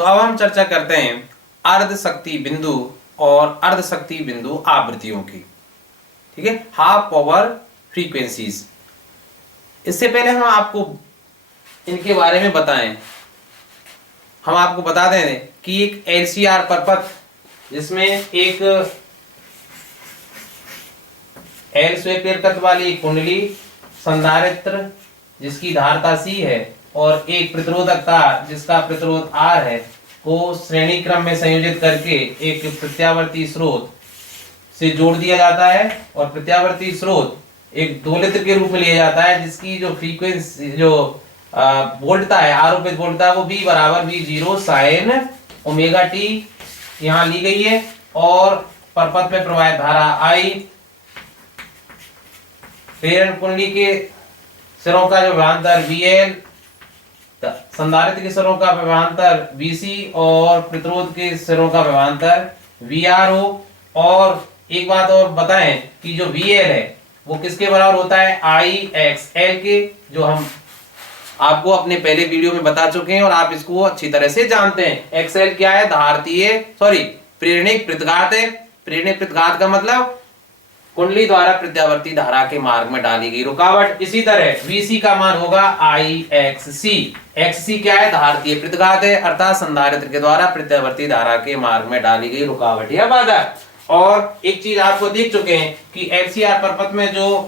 तो अब हम चर्चा करते हैं अर्ध शक्ति बिंदु और अर्ध शक्ति बिंदु आवृत्तियों की। ठीक है, हाफ पावर फ्रीक्वेंसीज। इससे पहले हम आपको इनके बारे में बताएं, हम आपको बता दें कि एक एलसीआर परपथ जिसमें एक एल श्वेत वाली कुंडली, संधारित्र जिसकी धारता C है और एक प्रतिरोधक तार जिसका प्रतिरोध R है को श्रेणी क्रम में संयोजित करके एक प्रत्यावर्ती स्रोत से जोड़ दिया जाता है और प्रत्यावर्ती स्रोत एक दोलित्र के रूप में लिया जाता है जिसकी जो फ्रीक्वेंसी जो वोल्टता है, आरोपित वोल्टता वो V बराबर V0 साइन ओमेगा t यहाँ ली गई है और परपथ में प्रवाहित धारा I, प्रेरण कुंडली के सिरों का जो विभवांतर VL, संधारित्र के सिरों का विभवांतर VC और प्रतिरोध के सिरों का विभवांतर VR हो। और एक बात और बताएं कि जो VL है वो किसके बराबर होता है, IXL के, जो हम आपको अपने पहले वीडियो में बता चुके हैं और आप इसको अच्छी तरह से जानते हैं। XL क्या है, धारतीय प्रेरणिक प्रतिघात है। प्रेरणिक प्रतिघात का मतलब कुंडली द्वारा प्रत्यावर्ती धारा के मार्ग में डाली गई रुकावट। इसी तरह VC का मान होगा IXC। XC क्या है, धारतीय प्रतिघात है अर्थात संधारित्र के द्वारा प्रत्यावर्ती धारा के मार्ग में डाली गई रुकावट या बाधा। और एक चीज आपको देख चुके हैं कि LCR परपथ में जो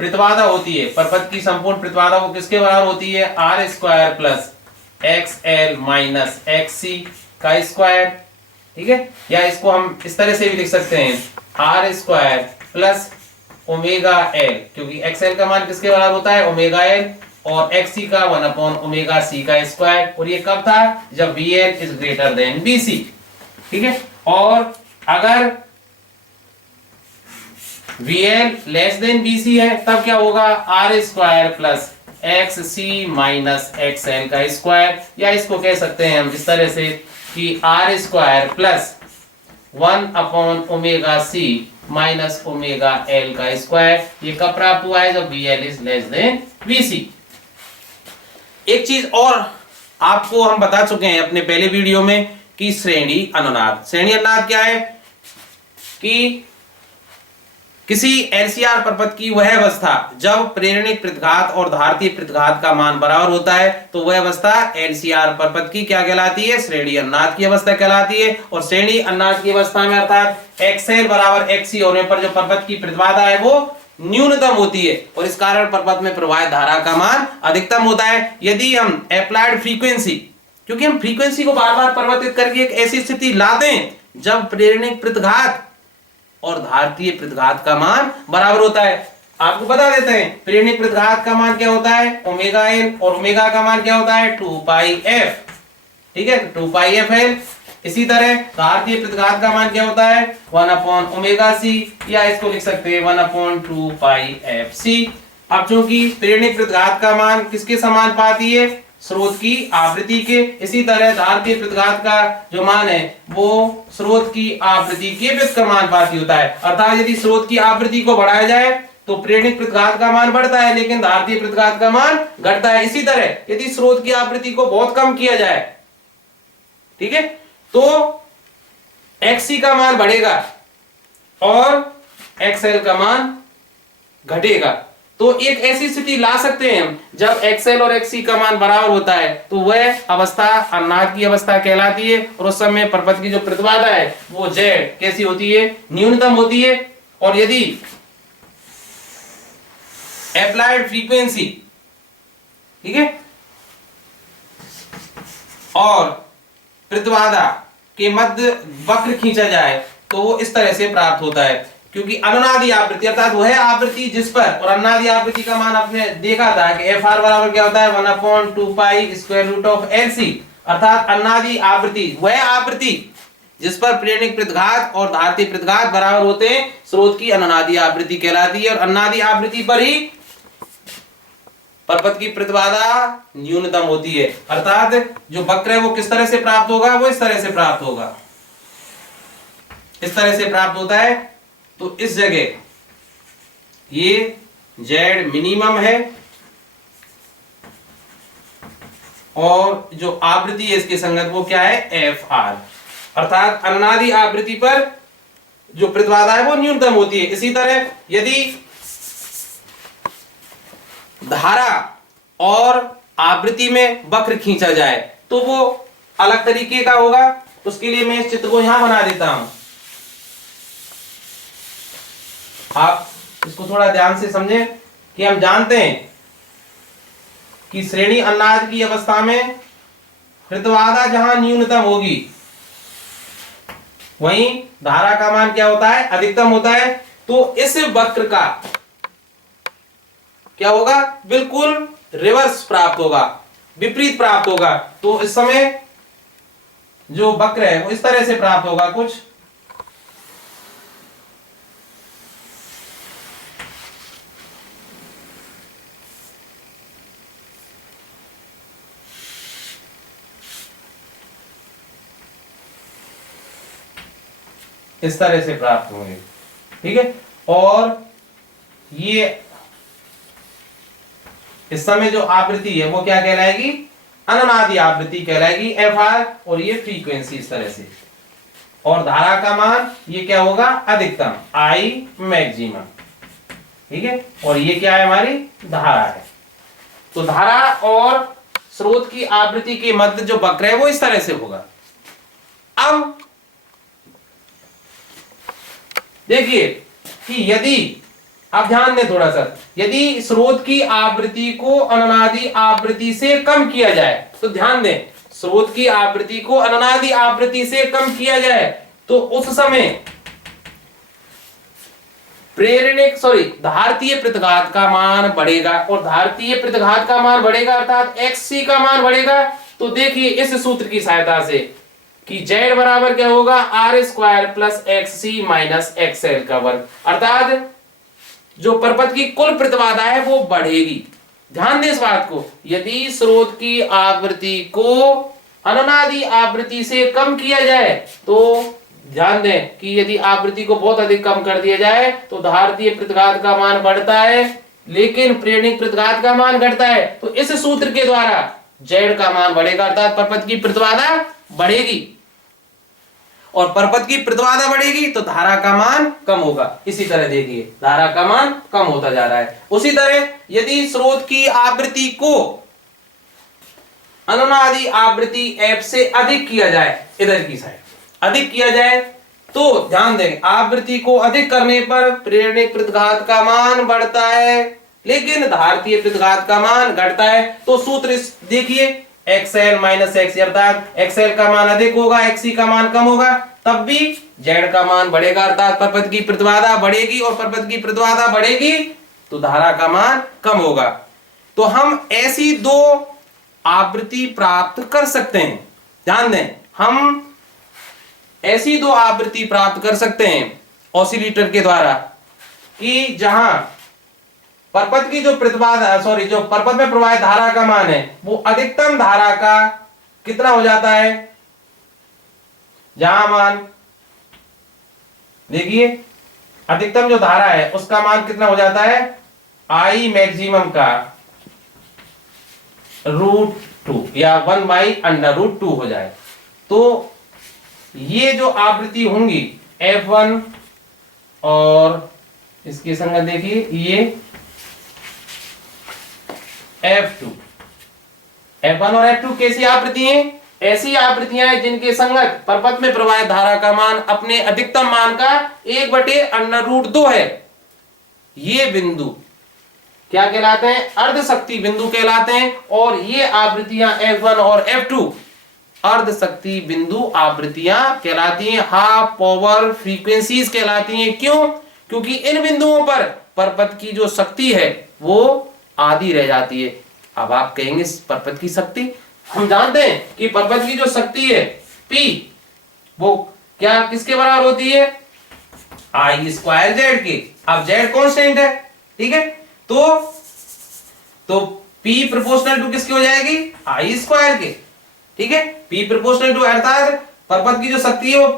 प्रतिबाधा होती है, परपथ की संपूर्ण प्रतिबाधा वो किसके बराबर होती है, R square plus XL minus XC का स्क्वायर। ठीक है, या इसको हम इस तरह से भी लिख सकते हैं R square plus omega L, क्योंकि XL का मान किसके बराबर होता है, ओमेगा L, और XC का 1 अपॉन ओमेगा C का स्क्वायर। और ये कब था, जब VL is greater than BC। ठीक है, और अगर VL लेस देन BC है तब क्या होगा, R square plus XC minus XL का स्क्वायर। या इसको कह सकते हैं हम इस तरह से कि R square plus 1 upon omega C minus omega L का स्क्वायर। ये कब प्राप्त हुआ है, जब VL is less than BC। एक चीज और आपको हम बता चुके हैं अपने पहले वीडियो में कि श्रेणी अनुनाद। श्रेणी अनुनाद क्या है कि किसी LCR परपथ की वह अवस्था जब प्रेरणिक प्रतिघात और धारतीय प्रतिघात का मान बराबर होता है तो वह अवस्था LCR परपथ की क्या कहलाती है, श्रेणी अनुनाद की अवस्था कहलाती है। और श्रेणी अनुनाद की अवस्था में अर्थात XL बराबर XC होने पर जो परपथ की प्रतिबाधा है वो न्यूनतम होती है और इस कारण परपथ में प्रवाहित धारा का मान अधिकतम होता है। यदि हम अप्लाइड फ्रीक्वेंसी, क्योंकि हम फ्रीक्वेंसी को बार बार परिवर्तित करके एक ऐसी स्थिति लाते हैं जब प्रेरणिक प्रतिघात और धारतीय प्रतिघात का मान बराबर होता है। आपको बता देते हैं प्रेरणिक प्रतिघात का मान क्या होता है, ओमेगा L, और ओमेगा का मान क्या होता है, 2 पाई f। ठीक है, 2 पाई f है। इसी तरह धारतीय प्रतिघात का मान क्या होता है, 1 अपॉन ओमेगा C, या इसको लिख सकते हैं 1 अपॉन 2 पाई FC। अब चूंकि प्रेरणिक प्रतिघात का मान किसके समान पाती है, स्रोत की आवृत्ति के, इसी तरह धारतीय प्रतिघात का जो मान है वो स्रोत की आवृत्ति के व्युत्क्रमानुपाती होता है। अर्थात यदि स्रोत की आवृत्ति को बढ़ाया जाए तो प्रेरणिक प्रतिघात का मान बढ़ता है लेकिन धारतीय प्रतिघात का मान घटता है। इसी तरह यदि स्रोत की आवृत्ति को बहुत कम किया जाए, ठीक है, तो XC का मान बढ़ेगा और XL का मान घटेगा। तो एक ऐसी स्थिति ला सकते हैं हम जब XL और XC का मान बराबर होता है तो वह अवस्था अनुनाद की अवस्था कहलाती है और उस समय परपथ की जो प्रतिबाधा है वो Z कैसी होती है, न्यूनतम होती है। और यदि अप्लाइड फ्रीक्वेंसी, ठीक है, और प्रतिबाधा के मध्य वक्र खींचा जाए तो वो इस तरह से प्राप्त होता है, क्योंकि अनुनादी आवृत्ति अर्थात वह आवृत्ति जिस पर, और अनुनादी आवृत्ति का मान आपने देखा था कि FR बराबर क्या होता है, 1 upon 2 pi square root of LC। अर्थात अनुनादी आवृत्ति वह आवृत्ति जिस पर प्रेरणिक प्रतिघात और धारतीय प्रतिघात बराबर होते हैं स्रोत की अनुनादी आवृत्ति कहलाती है। और अनुनादी आवृत्ति पर ही परपथ की प्रतिबाधा न्यूनतम होती है। अर्थात जो वक्र है वो किस तरह से प्राप्त होगा, वो इस तरह से प्राप्त होगा, इस तरह से प्राप्त होता है। तो इस जगह ये Z मिनिमम है और जो आवृत्ति है इसके संगत वो क्या है, एफ आर, अर्थात अननादि आवृत्ति पर जो प्रतिबाधा है वो न्यूनतम होती है। इसी तरह यदि धारा और आवृत्ति में वक्र खींचा जाए तो वो अलग तरीके का होगा। उसके लिए मैं इस चित्र को यहां बना देता हूं, आप इसको थोड़ा ध्यान से समझें कि हम जानते हैं कि श्रेणी अनाद की अवस्था में प्रतिबाधा जहां न्यूनतम होगी वहीं धारा का मान क्या होता है, अधिकतम होता है। तो इस वक्र का क्या होगा, बिल्कुल रिवर्स प्राप्त होगा, विपरीत प्राप्त होगा। तो इस समय जो वक्र है वो इस तरह से प्राप्त होगा कुछ, इस तरह से प्राप्त होंगे, ठीक है। और ये इस समय जो आवृत्ति है वो क्या कहलाएगी, अननादि आवृत्ति कहलाएगी, एफ आर, और ये फ्रीक्वेंसी इस तरह से। और धारा का मान ये क्या होगा, अधिकतम, आई मैक्सिमम, ठीक है। और ये क्या है, हमारी धारा है। तो धारा और स्रोत की आवृत्ति के मध्य जो वक्र है वो इस तरह से होगा। अब देखिए कि यदि आप ध्यान दें थोड़ा सा, यदि स्रोत की आवृत्ति को अननादि आवृत्ति से कम किया जाए, तो ध्यान दें, स्रोत की आवृत्ति को अननादि आवृत्ति से कम किया जाए तो उस समय प्रेरणिक धारतीय प्रतिघात का मान बढ़ेगा, और धारतीय प्रतिघात का मान बढ़ेगा अर्थात एक्ससी का मान बढ़ेगा। तो देखिए इस सूत्र की सहायता से कि z बराबर क्या होगा, R square plus X C minus X L का वर्ग, अर्थात जो परपथ की कुल प्रतिबाधा है वो बढ़ेगी। ध्यान दें इस बात को, यदि स्रोत की आवृत्ति को अननादि आवृत्ति से कम किया जाए तो ध्यान दें कि यदि आवृत्ति को बहुत अधिक कम कर दिया जाए तो धारतीय प्रतिघात का मान बढ़ता है, लेकिन प्रेरणिक प्रतिघात का मान घटता है। तो इस सूत्र के द्वारा z का मान बढ़ेगा, अर्थात परपथ की प्रतिबाधा बढ़ेगी, और परपथ की प्रतिबाधा बढ़ेगी तो धारा का मान कम होगा। इसी तरह देखिए धारा का मान कम होता जा रहा है। उसी तरह यदि स्रोत की आवृत्ति को अनुनादि आवृत्ति एफ से अधिक किया जाए, इधर की साइड अधिक किया जाए, तो ध्यान दें आवृत्ति को अधिक करने पर प्रेरणिक प्रतिघात का मान बढ़ता है, लेकिन धारतीय प्रतिघात का मान घटता है। तो सूत्र देखिए XL माइनस एक्स, अर्थात XL का मान अधिक होगा, XC का मान कम होगा, तब भी Z का मान बढ़ेगा, अर्थात परपथ की प्रतिबाधा बढ़ेगी, और परपथ की प्रतिबाधा बढ़ेगी तो धारा का मान कम होगा। तो हम ऐसी दो आवृत्ति प्राप्त कर सकते हैं। ध्यान दें, हम ऐसी दो आवृत्ति प्राप्त कर सकते हैं ऑसिलेटर के द्वारा कि जहां परपथ की जो प्रतिबाधा जो परपथ में प्रवाहित धारा का मान है वो अधिकतम धारा का कितना हो जाता है, जहां मान देखिए अधिकतम जो धारा है उसका मान कितना हो जाता है, आई मैक्सिमम का √2 या 1/√2 हो जाए। तो ये जो आवृत्ति होंगी F1 और इसके संगत देखिए ये F1 और F2 कैसी आवृत्ति हैं, ऐसी आवृत्तियां हैं जिनके संगत परपथ में प्रवाहित धारा का मान अपने अधिकतम मान का 1/√2 है। ये बिंदु क्या कहलाते हैं, अर्ध शक्ति बिंदु कहलाते हैं, और ये आवृत्तियां F1 और F2 अर्ध शक्ति बिंदु आवृत्तियां कहलाती हैं, हाफ पावर फ्रीक्वेंसीज कहलाती हैं। क्यों, क्योंकि इन बिंदुओं पर परपथ की जो शक्ति है वो आधी रह जाती है। अब आप कहेंगे परपथ की शक्ति, हम जानते हैं कि परपथ की जो शक्ति है P वो क्या किसके बराबर होती है, I स्क्वायर Z के। अब Z कांस्टेंट है, ठीक है, तो P प्रोपोर्शनल टू किसके हो जाएगी, I स्क्वायर के, ठीक है। P प्रोपोर्शनल टू अर्थात परपथ की जो शक्ति है वो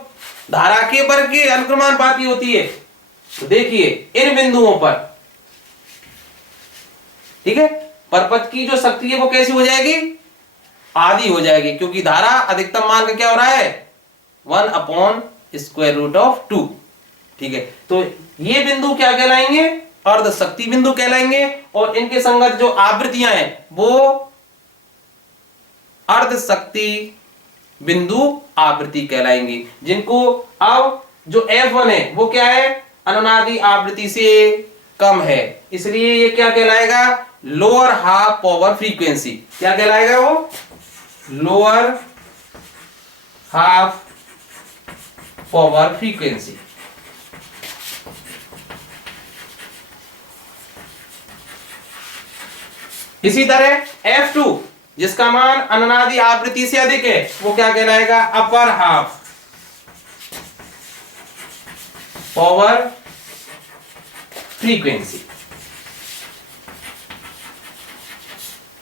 धारा के वर्ग के अनुक्रमानुपाती होती है। तो देखिए इन बिंदुओं पर, ठीक है, परपथ की जो शक्ति है वो कैसी हो जाएगी, आधी हो जाएगी, क्योंकि धारा अधिकतम मान का क्या हो रहा है 1/√2। ठीक है, तो ये बिंदु क्या कहलाएंगे, अर्ध शक्ति बिंदु कहलाएंगे, और इनके संगत जो आवृत्तियां हैं वो अर्ध शक्ति बिंदु आवृत्ति कहलाएंगी, जिनको अब जो F1 है वो क्या है, अनुनादी आवृत्ति से कम है, इसलिए ये क्या कहलाएगा, लोअर हाफ पावर फ्रीक्वेंसी। क्या कहलाएगा वो, लोअर हाफ पावर फ्रीक्वेंसी। इसी तरह F2 जिसका मान अनुनादी आवृत्ति से अधिक है वो क्या कहलाएगा, अपर हाफ पावर फ्रीक्वेंसी।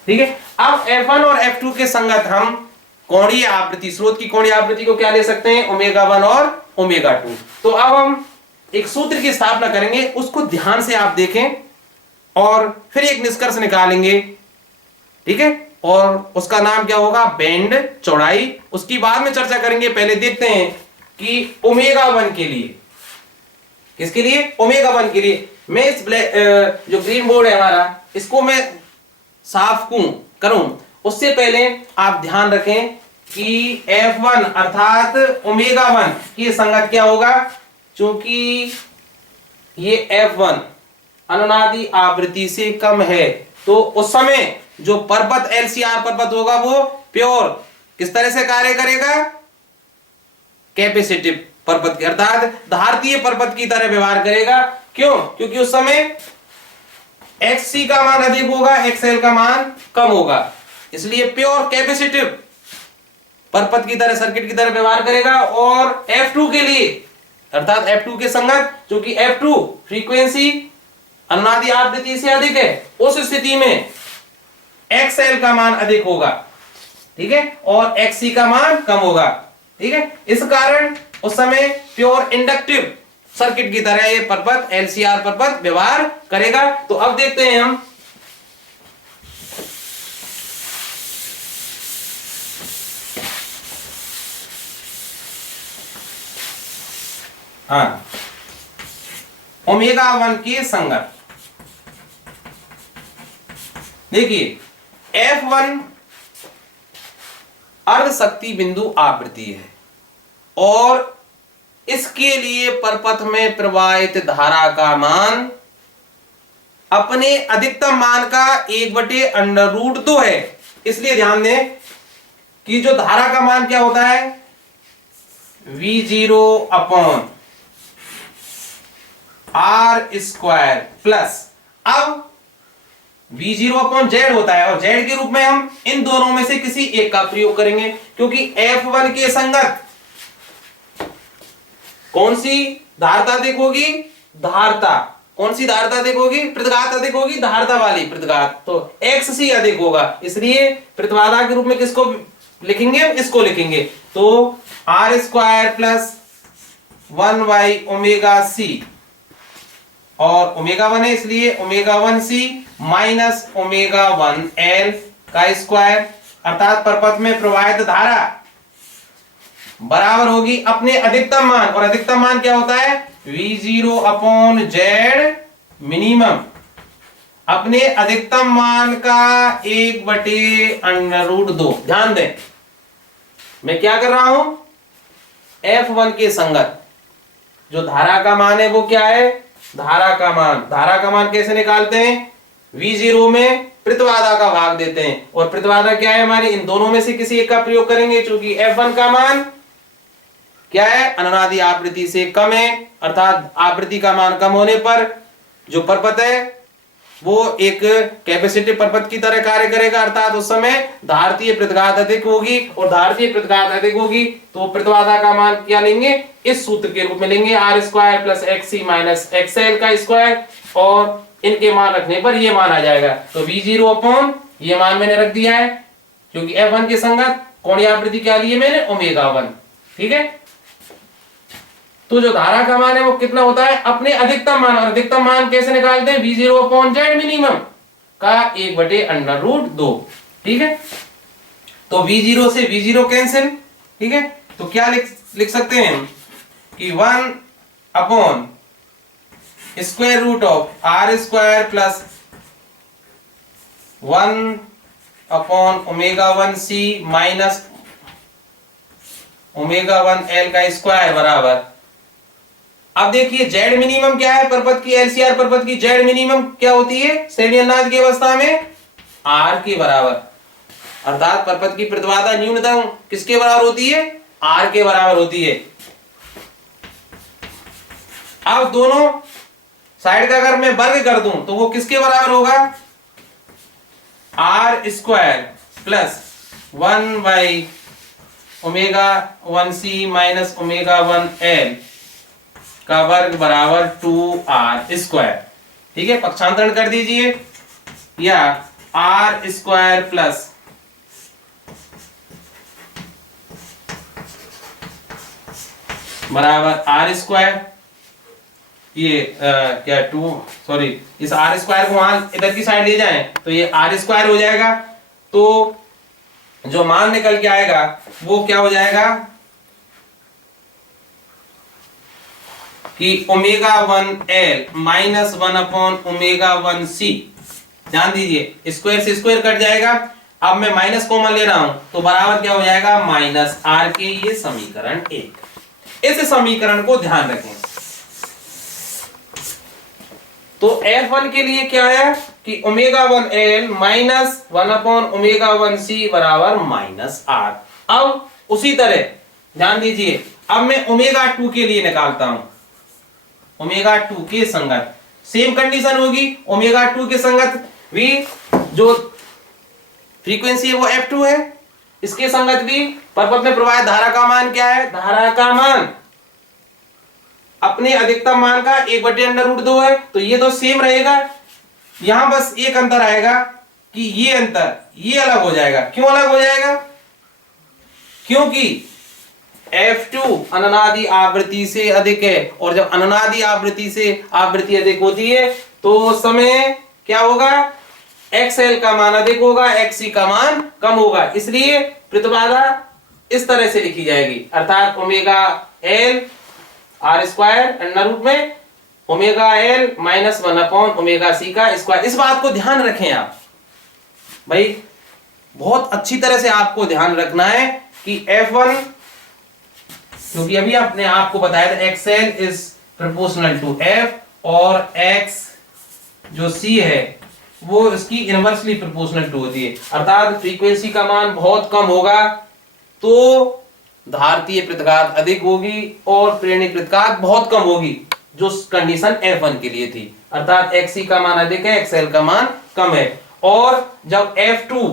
ठीक है, अब F1 और F2 के संगत हम कोणीय आवृत्ति, स्रोत की कोणीय आवृत्ति को क्या ले सकते हैं, ω1 और ω2। तो अब हम एक सूत्र की स्थापना करेंगे, उसको ध्यान से आप देखें और फिर एक निष्कर्ष निकालेंगे। ठीक है, और उसका नाम क्या होगा, बैंड चौड़ाई। उसकी बाद में चर्चा करेंगे, पहले देखते हैं कि ω1 के लिए, किसके लिए, ω1 के लिए। मैं इस जो ग्रीन बोर्ड है हमारा, इसको मैं साफ करूं उससे पहले आप ध्यान रखें कि F1 अर्थात ω1 की संगत क्या होगा, चूंकि ये F1 अनुनादी आवृत्ति से कम है, तो उस समय जो परपथ LCR परपथ होगा वो प्योर किस तरह से कार्य करेगा, कैपेसिटिव परपथ अर्थात धारतीय परपथ की तरह व्यवहार करेगा। क्यों, क्योंकि उस समय XC का मान अधिक होगा, XL का मान कम होगा, इसलिए प्योर कैपेसिटिव परपथ की तरह, सर्किट की तरह व्यवहार करेगा। और F2 के लिए अर्थात F2 के संगत, क्योंकि F2 फ्रीक्वेंसी अनुनादी आवृत्ति से अधिक है, उस स्थिति में XL का मान अधिक होगा। ठीक है, और XC का मान कम होगा। ठीक है, इस कारण उस समय प्योर इंडक्टिव सर्किट की तरह ये परपथ LCR परपथ व्यवहार करेगा। तो अब देखते हैं हम ω1 की संगत। देखिए F1 अर्ध शक्ति बिंदु आवृत्ति है और इसके लिए परपथ में प्रवाहित धारा का मान अपने अधिकतम मान का 1/√2 है। इसलिए ध्यान दें कि जो धारा का मान क्या होता है, V0/R² प्लस, अब V0/Z होता है और Z के रूप में हम इन दोनों में से किसी एक का प्रयोग करेंगे, क्योंकि F1 के संगत कौन सी धारता अधिक होगी, धारता, कौन सी धारता अधिक होगी, प्रतिघात अधिक होगी, धारता वाली प्रतिघात, तो XC अधिक होगा, इसलिए प्रतिबाधा के रूप में किसको लिखेंगे, इसको लिखेंगे। तो R² प्लस 1/ωc और ω1 है इसलिए ω1c माइनस ω1L का स्क्वायर, अर्थात परपथ में प्रवाहित धारा बराबर होगी अपने अधिकतम मान, और अधिकतम मान क्या होता है, V0/Z मिनिमम, अपने अधिकतम मान का 1/√2। ध्यान दें मैं क्या कर रहा हूं, F1 के संगत जो धारा का मान है वो क्या है, धारा का मान कैसे निकालते हैं, V0 में प्रतिबाधा का भाग देते हैं, और प्रतिबाधा क्या है हमारी, इन दोनों में से किसी एक का प्रयोग करेंगे, क्योंकि F1 का मान क्या है, अनुनादी आवृत्ति से कम है, अर्थात आवृत्ति का मान कम होने पर जो परपथ है वो एक कैपेसिटिव परपथ की तरह कार्य करेगा, अर्थात उस समय धारतीय प्रतिघात अधिक होगी, और धारतीय प्रतिघात अधिक होगी तो प्रतिबाधा का मान क्या लेंगे, इस सूत्र के रूप में लेंगे, R² plus XC minus XL का स्क्वायर, और इनके मान रखने पर ये मान आ जाएगा। तो V0 ये मान मैंने रख दिया है, क्योंकि F1 के संगत कोणीय आवृत्ति क्या ली है मैंने, ω1। ठीक है, तो जो धारा का मान है वो कितना होता है, अपने अधिकतम मान, और अधिकतम मान कैसे निकालते हैं, V0/Z मिनिमम का 1/√2। ठीक है, तो v0 से v0 कैंसिल, ठीक है। तो क्या लिख सकते हैं कि 1 upon square root of R square plus 1 upon omega 1c minus omega 1l का स्क्वायर बराबर। अब देखिए जेड मिनिमम क्या है, परपथ की एलसीआर परपथ की जेड मिनिमम क्या होती है श्रेणी अनाज की अवस्था में, आर के बराबर। अर्थात परपथ की प्रतिबाधा न्यूनतम किसके बराबर होती है, आर के बराबर होती है। अब दोनों साइड का अगर मैं वर्ग कर दूं तो वो किसके बराबर होगा, R square plus 1 by omega 1c minus omega 1l का वर्ग बराबर 2r स्क्वायर, ठीक है। पक्षांतरण कर दीजिए, या आर स्क्वायर प्लस बराबर आर स्क्वायर, ये क्या 2 सॉरी इस आर स्क्वायर को वहां इधर की साइड ले जाएं तो ये आर स्क्वायर हो जाएगा। तो जो मान निकल के आएगा वो क्या हो जाएगा कि omega 1l minus 1 upon omega 1c। ध्यान दीजिए स्क्वायर से स्क्वायर कट जाएगा, अब मैं माइनस कॉमन ले रहा हूं तो बराबर क्या हो जाएगा माइनस आर के। ये समीकरण 1। इस समीकरण को ध्यान रखें। तो F1 के लिए क्या है कि omega 1l minus 1 upon omega 1c बराबर माइनस आर। अब उसी तरह ध्यान दीजिए, अब मैं ओमेगा 2 के लिए निकालता हूं, ओमेगा 2 के संगत सेम कंडीशन होगी। ओमेगा 2 के संगत भी जो फ्रीक्वेंसी है वो F2 है, इसके संगत भी परपथ में प्रवाहित धारा का मान क्या है, धारा का मान अपने अधिकतम मान का 1/√2 है। तो ये तो सेम रहेगा, यहां बस एक अंतर आएगा कि ये अंतर ये अलग हो जाएगा। क्यों अलग हो जाएगा, क्योंकि F2 अननादि आवृत्ति से अधिक है, और जब अननादि आवृत्ति से आवृत्ति अधिक होती है तो उस समय क्या होगा, XL का मान अधिक होगा, XC का मान कम होगा। इसलिए प्रतिबाधा इस तरह से लिखी जाएगी, अर्थात omega L R square under root में omega L minus 1 upon omega C का स्क्वायर। इस बात को ध्यान रखें आप भाई, बहुत अच्छी तरह से आपको ध्यान रखना है कि F1, क्योंकि अभी आपने आपको बताया था XL is proportional to F, और X जो C है वो इसकी इनवर्सली प्रोपोर्शनल टू होती है। अर्थात फ्रीक्वेंसी का मान बहुत कम होगा तो धारतीय प्रतिघात अधिक होगी और प्रेरणिक प्रतिघात बहुत कम होगी, जो कंडीशन F1 के लिए थी। अर्थात XC का मान अधिक है, XL का मान कम है। और जब F2,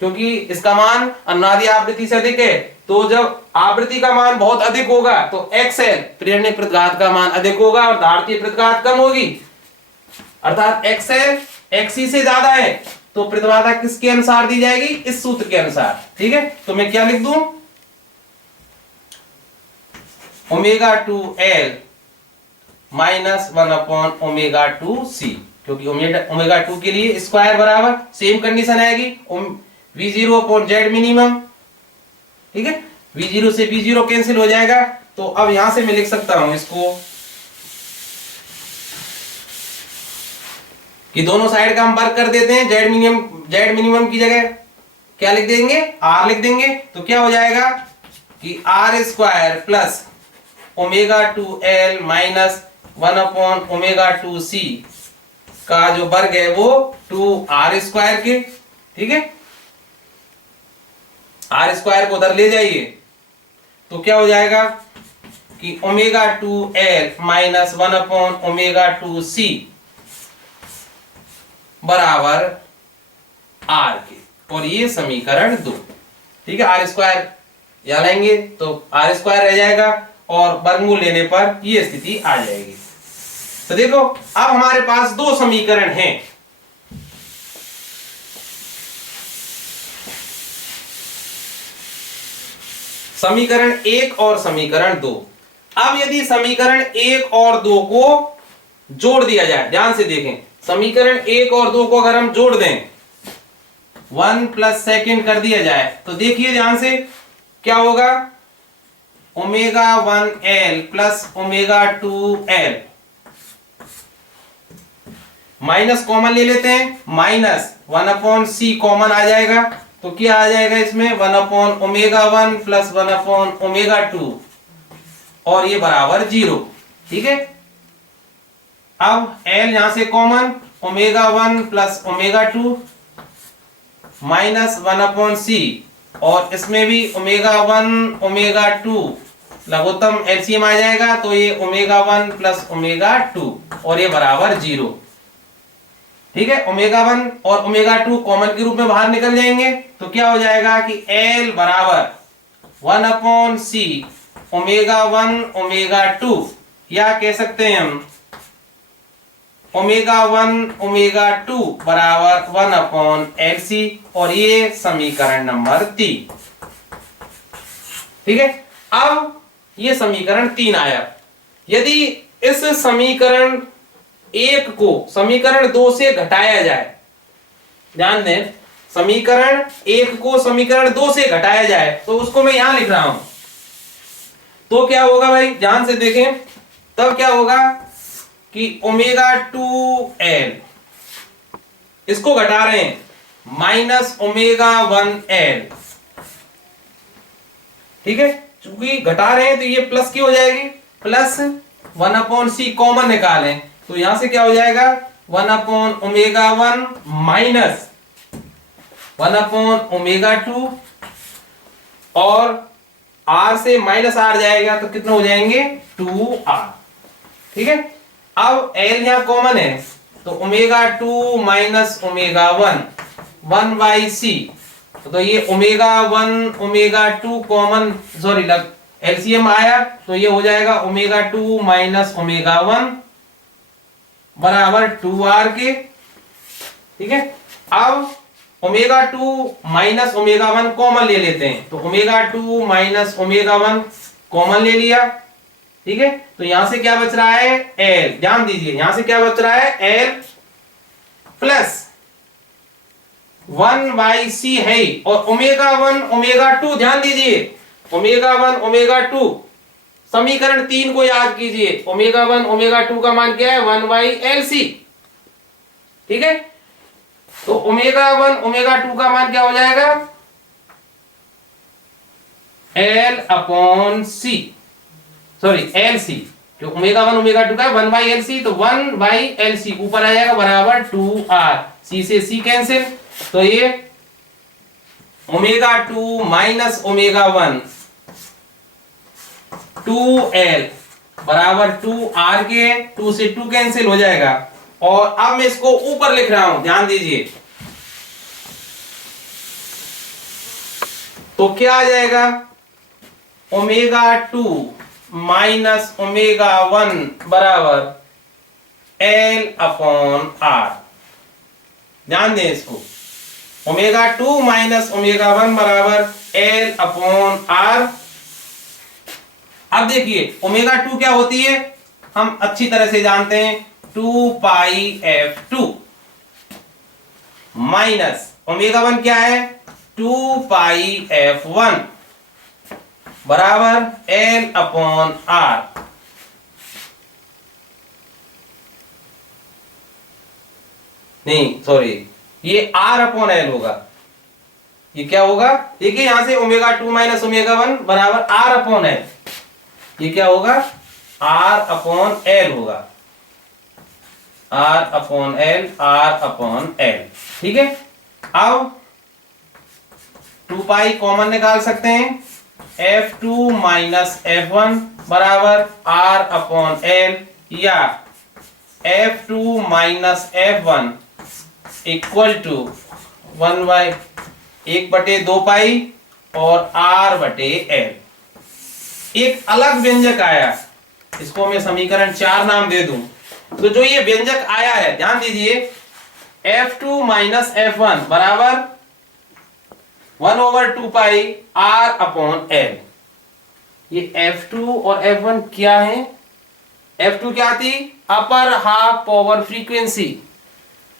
क्योंकि इसका मान अनादि आवृत्ति से अधिक है, तो जब आवृत्ति का मान बहुत अधिक होगा तो XL प्रेरणिक प्रतिघात का मान अधिक होगा और धारतीय प्रतिघात कम होगी। अर्थात XL XC से ज्यादा है तो प्रतिबाधा किसके अनुसार दी जाएगी, इस सूत्र के अनुसार, ठीक है। तो मैं क्या लिख दूं, omega 2l minus 1 upon omega 2c, क्योंकि ओमेगा 2 के लिए स्क्वायर बराबर सेम कंडीशन आएगी v0 अपॉन जेड मिनिमम, ठीक है। v0 से v0 कैंसिल हो जाएगा। तो अब यहां से मैं लिख सकता हूं इसको कि दोनों साइड का हम वर्क कर देते हैं, जेड मिनिमम की जगह क्या लिख देंगे, r लिख देंगे। तो क्या हो जाएगा कि R square plus omega 2l minus 1 upon omega 2c का जो वर्ग है वो 2r स्क्वायर के, ठीक है। आर स्क्वायर को उधर ले जाइए तो क्या हो जाएगा कि omega 2l minus 1 upon omega 2c बराबर r के, और ये समीकरण 2, ठीक है। आर स्क्वायर यहां लाएंगे तो आर स्क्वायर रह जाएगा और वर्गमूल लेने पर ये स्थिति आ जाएगी। तो देखो अब हमारे पास दो समीकरण हैं। समीकरण 1 और समीकरण 2। अब यदि समीकरण 1 और 2 को जोड़ दिया जाए, ध्यान से देखें, समीकरण 1 और 2 को अगर हम जोड़ दें 1 प्लस सेकेंड कर दिया जाए तो देखिए ध्यान से क्या होगा, omega 1l plus omega 2l, minus common ले लेते हैं, माइनस 1/c कॉमन आ जाएगा तो क्या आ जाएगा इसमें 1/ओमेगा 1 प्लस 1/ओमेगा 2 और ये बराबर 0। ठीक है, अब l यहां से common, omega 1 plus omega 2 minus 1/c और इसमें भी ओमेगा 1 ओमेगा 2 लघुत्तम एलसीएम आ जाएगा तो ये ओमेगा 1 प्लस ओमेगा 2 और ये बराबर 0। ठीक है, ओमेगा 1 और ओमेगा 2 कॉमन के रूप में बाहर निकल जाएंगे तो क्या हो जाएगा कि L बराबर 1/c ओमेगा 1 ओमेगा 2 या कह सकते हैं हम ओमेगा 1 ओमेगा 2 बराबर 1/LC और ये समीकरण नंबर 3। ठीक है, अब ये समीकरण 3 आया। यदि इस समीकरण 1 को समीकरण 2 से घटाया जाए, ध्यान दें, समीकरण 1 को समीकरण 2 से घटाया जाए तो उसको मैं यहां लिख रहा हूं तो क्या होगा भाई, ध्यान से देखें, तब क्या होगा कि ओमेगा 2l इसको घटा रहे हैं माइनस ओमेगा 1l। ठीक है, चूंकि घटा रहे हैं तो ये प्लस की हो जाएगी, प्लस 1/c कॉमन निकालें तो यहां से क्या हो जाएगा 1/ओमेगा 1 माइनस 1/ओमेगा 2 और r से माइनस r जाएगा तो कितना हो जाएंगे 2r। ठीक है, अब l यहां कॉमन है तो ओमेगा 2 माइनस ओमेगा 1/c तो ये omega 1 omega 2 common sorry LCM आया तो ये हो जाएगा ओमेगा 2 माइनस ओमेगा 1 बराबर 2r के। ठीक है, अब ओमेगा 2 माइनस ओमेगा 1 कॉमन ले लेते हैं तो ओमेगा 2 माइनस ओमेगा 1 कॉमन ले लिया। ठीक है, तो यहां से क्या बच रहा है l, ध्यान दीजिए यहां से क्या बच रहा है l प्लस 1/c है और ओमेगा 1 ओमेगा 2 ध्यान दीजिए ओमेगा 1 ओमेगा 2 समीकरण 3 को याद कीजिए, ओमेगा 1 ओमेगा 2 का मान क्या है 1/LC। ठीक है, तो ओमेगा 1 ओमेगा 2 का मान क्या हो जाएगा L/C सॉरी LC, जो ओमेगा 1 ओमेगा 2 का है 1/LC तो 1/LC ऊपर आ जाएगा बराबर 2r, C से C कैंसिल तो ये ओमेगा 2 माइनस ओमेगा 1 2l बराबर 2r के 2 से 2 कैंसिल हो जाएगा और अब मैं इसको ऊपर लिख रहा हूं, ध्यान दीजिए तो क्या आ जाएगा ओमेगा 2 माइनस ओमेगा 1 बराबर L/r। ध्यान दें इसको, ओमेगा 2 माइनस ओमेगा 1 बराबर L/r। अब देखिए ओमेगा 2 क्या होती है, हम अच्छी तरह से जानते हैं 2πf2 माइनस ओमेगा 1 क्या है 2πf1 बराबर L/r। नहीं सॉरी, ये R/L होगा, ये क्या होगा देखिए यहां से ओमेगा 2 माइनस ओमेगा 1 बराबर R/L, ये क्या होगा R/L होगा, R/L R/L। ठीक है, अब 2π कॉमन निकाल सकते हैं, f2 माइनस f1 बराबर R/L या f2 minus f1 equal to 1/2π और R/L। एक अलग व्यंजक आया, इसको मैं समीकरण 4 नाम दे दूं तो जो ये व्यंजक आया है ध्यान दीजिए f2 माइनस f1 बराबर 1/2π R/L। ये f2 और f1 क्या है, f2 क्या थी upper half power frequency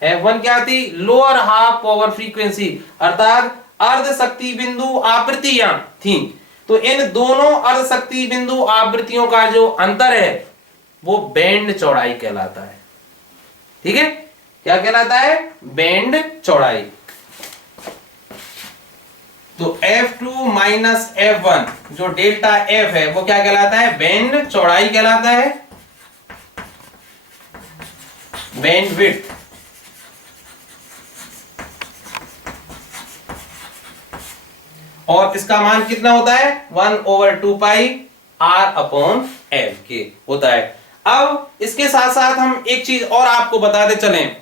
F1 क्या थी? लोअर हाफ पावर फ्रीक्वेंसी, अर्थात अर्ध शक्ति बिंदु आवृत्तियां थी। तो इन दोनों अर्ध शक्ति बिंदु आवृत्तियों का जो अंतर है वो बैंड चौड़ाई कहलाता है। ठीक है, क्या कहलाता है? बैंड चौड़ाई। तो F2 माइनस F1 जो डेल्टा F है वो क्या कहलाता है? बैंड चौड़ाई कहलाता है, बैंड विड्थ। और इसका मान कितना होता है? 1/2 पाई R अपॉन L के होता है। अब इसके साथ साथ हम एक चीज और आपको बताते चलें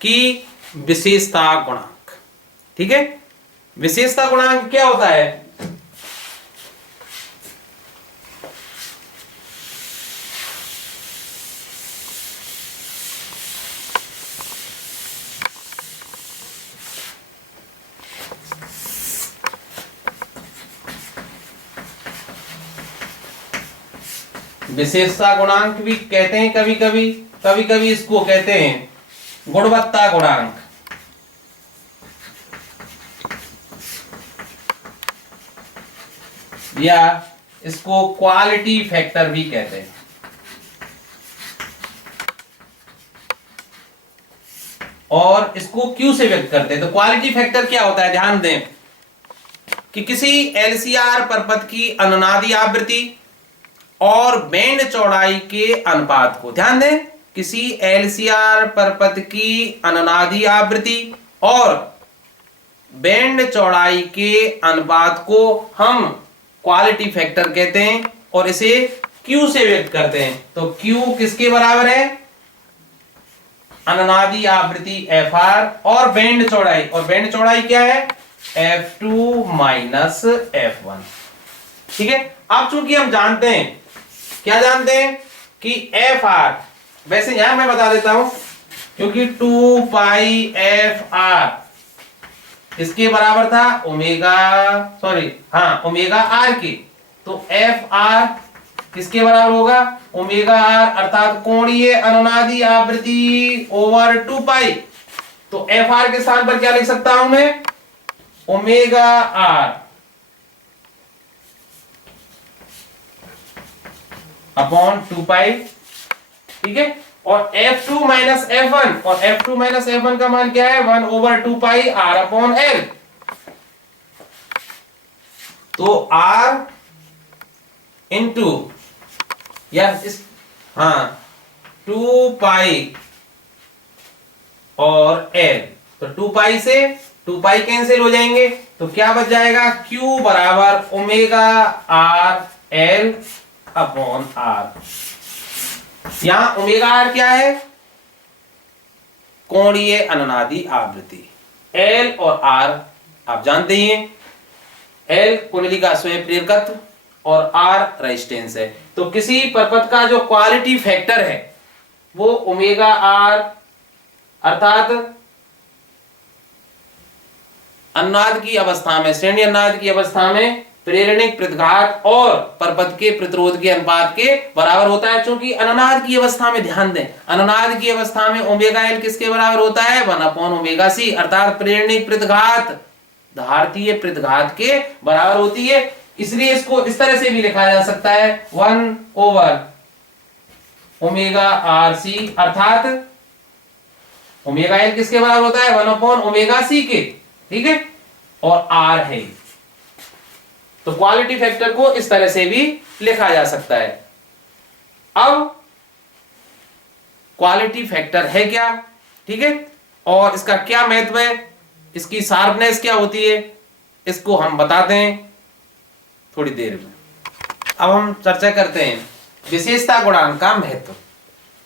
कि विशेषता गुणांक। ठीक है, विशेषता गुणांक क्या होता है? विशेषता गुणांक भी कहते हैं कभी कभी, कभी कभी इसको कहते हैं गुणवत्ता गुणांक, या इसको क्वालिटी फैक्टर भी कहते हैं। और इसको क्यू से व्यक्त करते हैं। तो क्वालिटी फैक्टर क्या होता है? ध्यान दें कि किसी एलसीआर परपथ की अनुनादी आवृत्ति और बैंड चौड़ाई के अनुपात को, ध्यान दें, किसी एलसीआर परपथ की अनुनादी आवृत्ति और बैंड चौड़ाई के अनुपात को हम क्वालिटी फैक्टर कहते हैं और इसे Q से व्यक्त करते हैं। तो Q किसके बराबर है? अनुनादी आवृत्ति FR और बैंड चौड़ाई, और बैंड चौड़ाई क्या है? F2 minus F1। ठीक है, अब चूंकि हम जानते हैं, क्या जानते हैं कि FR, वैसे यहां मैं बता देता हूं, क्योंकि 2 पाई FR इसके बराबर था ओमेगा, सॉरी हाँ, ओमेगा R की। तो FR किसके बराबर होगा? ओमेगा R, अर्थात कोणीय अनुनादी आवृत्ति ओवर 2 पाई। तो FR के स्थान पर क्या लिख सकता हूं मैं? ओमेगा R अपॉन 2 पाई। ठीक है, और F2 माइनस F1, और F2 माइनस F1 का मान क्या है? 1/2 पाई R अपॉन L। तो R इंटू, या इस, हाँ, 2 पाई और L, तो 2 पाई से 2 पाई कैंसिल हो जाएंगे, तो क्या बच जाएगा? Q बराबर omega R L upon R। यहां ओमेगा R क्या है? कोणीय अनुनादी आवृत्ति। L और R आप जानते ही हैं, L कुंडली का स्वयं प्रेरकत्व और R रेजिस्टेंस है। तो किसी परपथ का जो क्वालिटी फैक्टर है वो ओमेगा R, अर्थात अनुनाद की अवस्था में, श्रेणी अनुनाद की अवस्था में प्रेरणिक प्रतिघात और परपथ के प्रतिरोध के अनुपात के बराबर होता है। क्योंकि अनुनाद की अवस्था में, ध्यान दें, अनुनाद की अवस्था में ओमेगा L किसके बराबर होता है? 1/ओमेगा C, अर्थात प्रेरणिक प्रतिघात धारतीय प्रतिघात के बराबर होती है। इसलिए इसको इस तरह से भी लिखा जा सकता है 1/ओमेगा RC, अर्थात ओमेगा L किसके बराबर होता है? 1/ओमेगा C के। ठीक है, और R है। तो क्वालिटी फैक्टर को इस तरह से भी लिखा जा सकता है। अब क्वालिटी फैक्टर है क्या? ठीक है, और इसका क्या महत्व है, इसकी शार्पनेस क्या होती है, इसको हम बताते हैं थोड़ी देर में। अब हम चर्चा करते हैं विशेषता गुणांक का महत्व।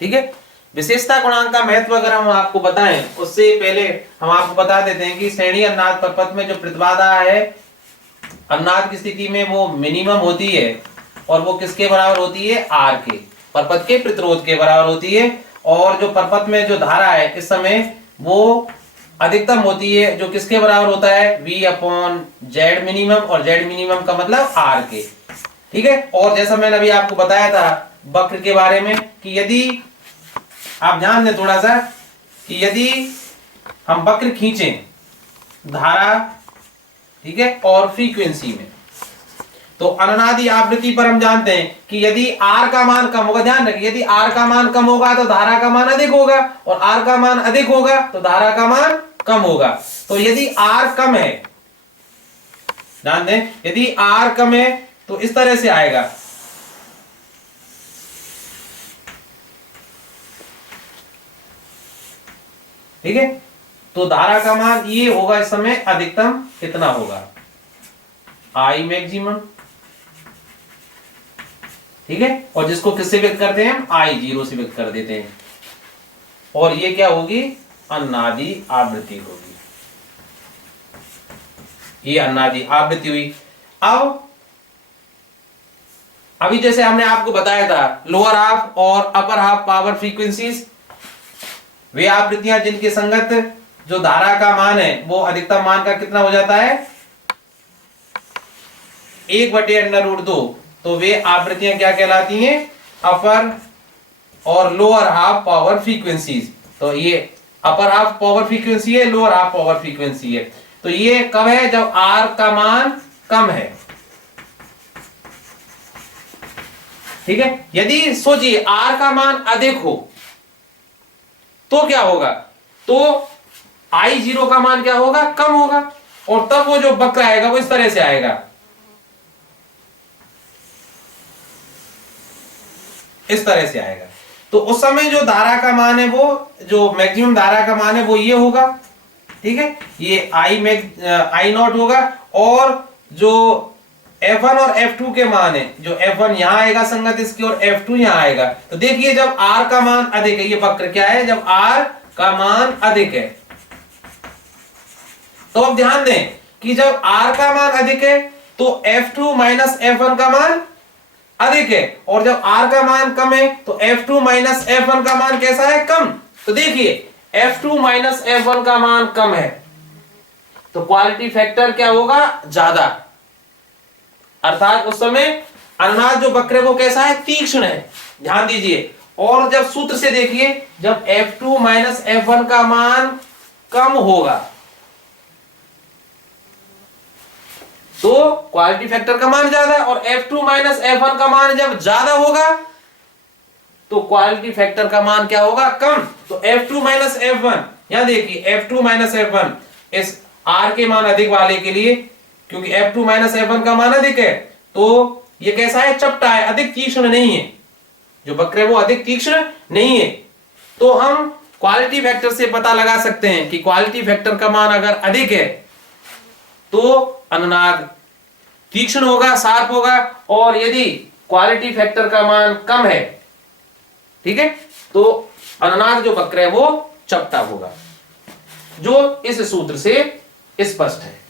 ठीक है, विशेषता गुणांक का महत्व अगर हम आपको बताएं, उससे पहले हम आपको बता देते हैं कि श्रेणी अनुनाद परपथ में जो प्रतिबाधा है अनुनाद की स्थिति में वो मिनिमम होती है, और वो किसके बराबर होती है? R के, परपथ के प्रतिरोध के बराबर होती है। और जो परपथ में जो धारा है इस समय वो अधिकतम होती है, जो किसके बराबर होता है? V/Z मिनिमम, और Z मिनिमम का मतलब R के। ठीक है, और जैसा मैंने अभी आपको बताया था वक्र के बारे में, कि यदि आप ध्यान दें थोड़ा सा, कि यदि हम वक्र खींचें धारा, ठीक है, और फ्रीक्वेंसी में, तो अनुनादी आवृत्ति पर हम जानते हैं कि यदि R का मान कम होगा, ध्यान रखिए, यदि R का मान कम होगा तो धारा का मान अधिक होगा, और R का मान अधिक होगा तो धारा का मान कम होगा। तो यदि R कम है, ध्यान दें, यदि R कम है तो इस तरह से आएगा, ठीक है। तो धारा का मान ये होगा, इस समय अधिकतम कितना होगा, I मैक्सिमम, ठीक है। और जिसको किससे व्यक्त करते हैं हम, I0 से व्यक्त कर देते हैं, और ये क्या होगी, अनुनादी आवृत्ति होगी, ये अनुनादी आवृत्ति हुई। अब अभी जैसे हमने आपको बताया था लोअर हाफ और अपर हाफ पावर फ्रीक्वेंसीज, वे आवृत्तियां जिनके संगत जो धारा का मान है वो अधिकतम मान का कितना हो जाता है, 1/√2, तो वे आवृत्तियां क्या कहलाती हैं, अपर और लोअर हाफ पावर फ्रीक्वेंसीज। तो ये अपर हाफ पावर फ्रीक्वेंसी है, लोअर हाफ पावर फ्रीक्वेंसी है। तो ये कब है, जब R का मान कम है, ठीक है। यदि सोचिए R का मान अधिक हो तो क्या होगा, तो I0 का मान क्या होगा, कम होगा, और तब वो जो वक्र आएगा वो इस तरह से आएगा, इस तरह से आएगा। तो उस समय जो धारा का मान है, वो जो मैक्सिमम धारा का मान है वो ये होगा, ठीक है, ये I0 होगा, और जो F1 और F2 के मान है, जो F1 यहां आएगा संगत इसकी, और F2 यहां आएगा। तो देखिए जब R का मान अधिक है, ये वक्र क्या है, जब R का मान अधिक है, तो अब ध्यान दें कि जब R का मान अधिक है तो F2 माइनस F1 का मान अधिक है, और जब R का मान कम है तो F2 माइनस F1 का मान कैसा है, कम। तो देखिए F2 माइनस F1 का मान कम है तो क्वालिटी फैक्टर क्या होगा, ज्यादा, अर्थात उस समय अनुनाद जो वक्र है वो कैसा है, तीक्ष्ण है, ध्यान दीजिए। और जब सूत्र से देखिए, जब F2 माइनस F1 का मान कम होगा तो क्वालिटी फैक्टर का मान ज्यादा, और F2 माइनस F1 का मान जब ज्यादा होगा तो क्वालिटी फैक्टर का मान क्या होगा, कम। तो F2 माइनस F1, यहां देखिए F2 माइनस F1 इस R के मान अधिक वाले के लिए, क्योंकि F2 माइनस F1 का मान अधिक है तो ये कैसा है, चपटा है, अधिक तीक्ष्ण नहीं है, जो वक्र है वो अधिक तीक्ष्ण नहीं है। तो हम क्वालिटी फैक्टर से पता लगा सकते हैं कि क्वालिटी फैक्टर का मान अगर अधिक है तो अनुनाद तीक्ष्ण होगा, शार्प होगा, और यदि क्वालिटी फैक्टर का मान कम है, ठीक है, तो अनुनाद जो वक्र है वो चपटा होगा, जो इस सूत्र से स्पष्ट है।